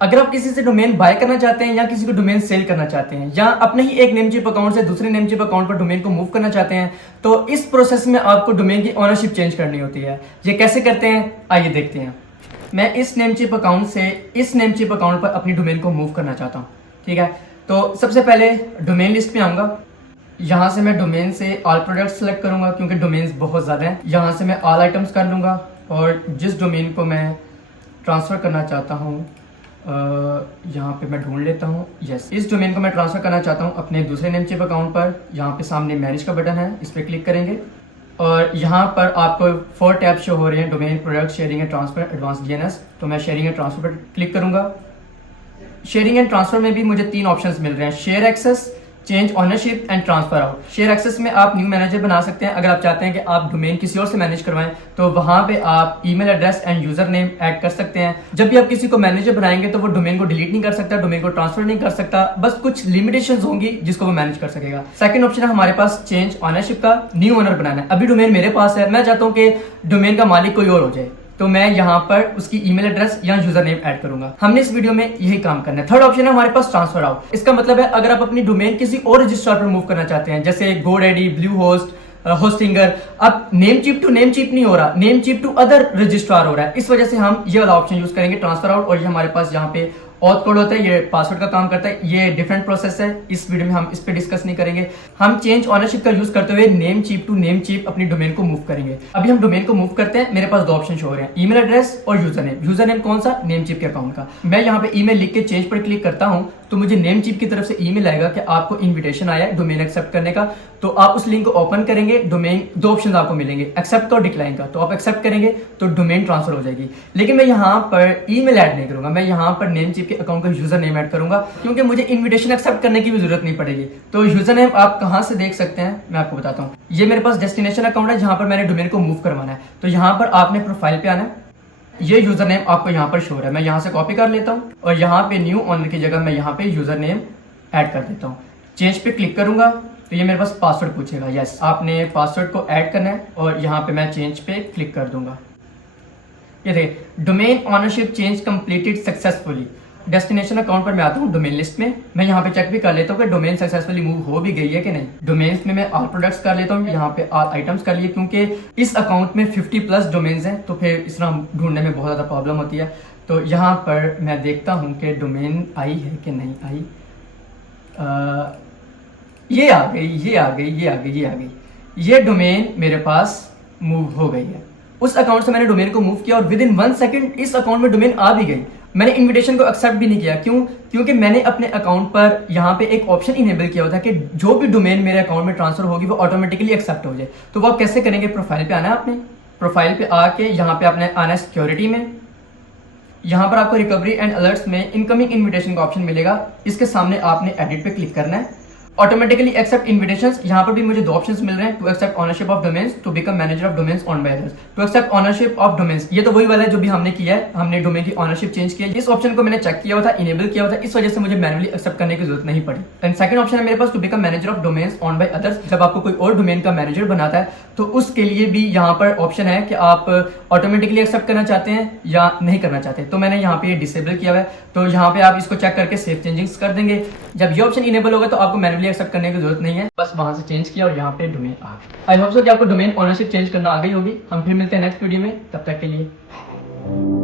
अगर आप किसी से डोमेन बाय करना चाहते हैं या किसी को डोमेन सेल करना चाहते हैं या अपने ही एक नेमचिप अकाउंट से दूसरे नेमचिप अकाउंट पर डोमेन को मूव करना चाहते हैं, तो इस प्रोसेस में आपको डोमेन की ओनरशिप चेंज करनी होती है। ये कैसे करते हैं आइए देखते हैं। मैं इस नेमचिप अकाउंट से इस नेमचिप अकाउंट पर अपनी डोमेन को मूव करना चाहता हूँ। ठीक है, तो सबसे पहले डोमेन लिस्ट में आऊँगा। यहाँ से मैं डोमेन से ऑल प्रोडक्ट्स सेलेक्ट करूँगा क्योंकि डोमेन्स बहुत ज़्यादा हैं। यहाँ से मैं ऑल आइटम्स कर लूँगा और जिस डोमेन को मैं ट्रांसफ़र करना चाहता हूँ यहाँ पे मैं ढूंढ लेता हूँ। यस, इस डोमेन को मैं ट्रांसफ़र करना चाहता हूँ अपने दूसरे नेमचिप अकाउंट पर। यहाँ पे सामने मैनेज का बटन है, इस पर क्लिक करेंगे और यहाँ पर आपको 4 टैब शो हो रहे हैं, domain, product, sharing and transfer, advance DNS. तो मैं शेयरिंग एंड ट्रांसफ़र पर क्लिक करूँगा। शेयरिंग एंड ट्रांसफ़र में भी मुझे 3 ऑप्शंस मिल रहे हैं, share access, change ownership and transfer out. Share access में आप न्यू मैनेजर बना सकते हैं। अगर आप चाहते हैं कि आप डोमेन किसी और से मैनेज करवाएं तो वहां पे आप email address and user name add कर सकते हैं। जब भी आप किसी को मैनेजर बनाएंगे तो वो डोमेन को डिलीट नहीं कर सकता, डोमेन को ट्रांसफर नहीं कर सकता, बस कुछ लिमिटेशंस होंगी जिसको वो मैनेज कर सकेगा। सेकंड ऑप्शन है हमारे पास चेंज ऑनरशिप का, न्यू ओनर बनाना है। अभी डोमेन मेरे पास है, मैं चाहता हूँ कि डोमेन का मालिक कोई और हो जाए, तो मैं यहाँ पर उसकी ईमेल एड्रेस या यूजर नेम ऐड करूंगा। हमने इस वीडियो में यही काम करना है। थर्ड ऑप्शन है हमारे पास ट्रांसफर आउट। इसका मतलब है अगर आप अपनी डोमेन किसी और रजिस्ट्रार पर मूव करना चाहते हैं, जैसे गोडैडी, ब्लू होस्ट, होस्टिंगर, अब Namecheap to Namecheap नहीं हो रहा, Namecheap to other registrar हो रहा है। इस वजह से हम ये वाला ऑप्शन यूज करेंगे, ट्रांसफर आउट। और ये हमारे पास यहाँ पे ऑथ कोड होता है, ये पासवर्ड का काम करता है। ये डिफरेंट प्रोसेस है, इस वीडियो में हम इस पे डिस्कस नहीं करेंगे। हम चेंज ऑनरशिप का यूज करते हुए Namecheap to Namecheap अपनी डोमेन को मूव करेंगे। अभी हम डोमेन को मूव करते हैं। मेरे पास 2 ऑप्शन शो हो रहे हैं, ईमेल एड्रेस और यूजर नेम। यूजर नेम कौन सा? नेम चिप के अकाउंट का। मैं यहाँ पे ईमेल लिख के चेंज पर क्लिक करता हूँ तो मुझे नेम चिप की तरफ से ईमेल आएगा कि आपको इन्विटेशन आया है डोमेन एक्सेप्ट करने का। तो आप उस लिंक को ओपन करेंगे, डोमेन 2 ऑप्शन आपको मिलेंगे, एक्सेप्ट और डिक्लाइन का। तो आप एक्सेप्ट करेंगे तो डोमेन ट्रांसफर हो जाएगी। लेकिन मैं यहाँ पर ईमेल ऐड नहीं करूंगा, मैं यहाँ पर नेम चिप के अकाउंट का यूजर नेम ऐड करूंगा क्योंकि मुझे इन्विटेशन एक्सेप्ट करने की भी जरूरत नहीं पड़ेगी। तो यूजर नेम आप कहाँ से देख सकते हैं मैं आपको बताता हूँ। ये मेरे पास डेस्टिनेशन अकाउंट है जहाँ पर मैंने डोमेन को मूव करवाना है। तो यहाँ पर आपने प्रोफाइल पे आना है, ये यूजर नेम आपको यहाँ पर शो हो रहा है। मैं यहाँ से कॉपी कर लेता हूँ और यहाँ पे न्यू ओनर की जगह मैं यहाँ पे यूजर नेम ऐड कर देता हूँ। चेंज पे क्लिक करूंगा तो ये मेरे पास पासवर्ड पूछेगा। यस, आपने पासवर्ड को ऐड करना है और यहाँ पे मैं चेंज पे क्लिक कर दूंगा। ये देखिए, domain ownership change completed successfully. Destination account पर मैं आता हूँ डोमेन लिस्ट में। मैं यहाँ पे चेक भी कर लेता हूँ कि डोमेन सक्सेसफुली मूव हो भी गई है कि नहीं। डोमेन्स में मैं ऑल प्रोडक्ट्स कर लेता हूँ, यहाँ पे ऑल आइटम्स कर लिए क्योंकि इस अकाउंट में 50+ डोमेन्स हैं तो फिर इस तरह ढूंढने में बहुत ज़्यादा प्रॉब्लम होती है। तो यहाँ पर मैं देखता हूँ कि डोमेन आई है कि नहीं आई। ये आ गई, ये आ गई, ये आ गई, ये आ गई। ये डोमेन मेरे पास मूव हो गई है। उस अकाउंट से मैंने डोमेन को मूव किया और विद इन 1 सेकंड इस अकाउंट में डोमेन आ भी गई। मैंने इनविटेशन को एक्सेप्ट भी नहीं किया। क्यों? क्योंकि मैंने अपने अकाउंट पर यहाँ पे एक ऑप्शन इनेबल किया हुआ था कि जो भी डोमेन मेरे अकाउंट में ट्रांसफर होगी वो ऑटोमेटिकली एक्सेप्ट हो जाए। तो वो आप कैसे करेंगे? प्रोफाइल पे आना है आपने, प्रोफाइल पे आके यहाँ पे आपने आना है सिक्योरिटी में। यहाँ पर आपको रिकवरी एंड अलर्ट्स में इनकमिंग इन्विटेशन का ऑप्शन मिलेगा। इसके सामने आपने एडिट पे क्लिक करना है, ऑटोमेटिकली एक्सेप्ट इन्विटेशंस। यहाँ पर भी मुझे 2 ऑप्शंस मिल रहे हैं, to accept ownership of domains, to become manager of domains on by others. To accept ownership of domains, ये तो वही वाला है जो भी हमने किया है, हमने डोमेन की ऑनरशिप चेंज किया है। इस ऑप्शन को मैंने चेक किया हुआ था, इनेबल किया हुआ था, इस वजह से मुझे मैनुअली एक्सेप्ट करने की जरूरत नहीं पड़ी। एंड सेकंड ऑप्शन है मेरे पास, to become manager of domains on by others. जब आपको कोई और डोमेन का मैनेजर बनाता है तो उसके लिए भी यहाँ पर ऑप्शन है कि आप ऑटोमेटिकली एक्सेप्ट करना चाहते हैं या नहीं करना चाहते। तो मैंने यहाँ पे ये डिसेबल किया हुआ है। तो यहाँ पे आप इसको चेक करके सेव चेंजिंग्स कर देंगे। जब ये ऑप्शन इनेबल होगा तो आपको मैनुअली एक्सेप्ट करने की जरूरत नहीं है, बस वहां से चेंज किया और यहाँ पे डोमेन आ गया। आई होप सो कि आपको डोमेन ओनरशिप चेंज करना आ गई होगी। हम फिर मिलते हैं नेक्स्ट वीडियो में, तब तक के लिए।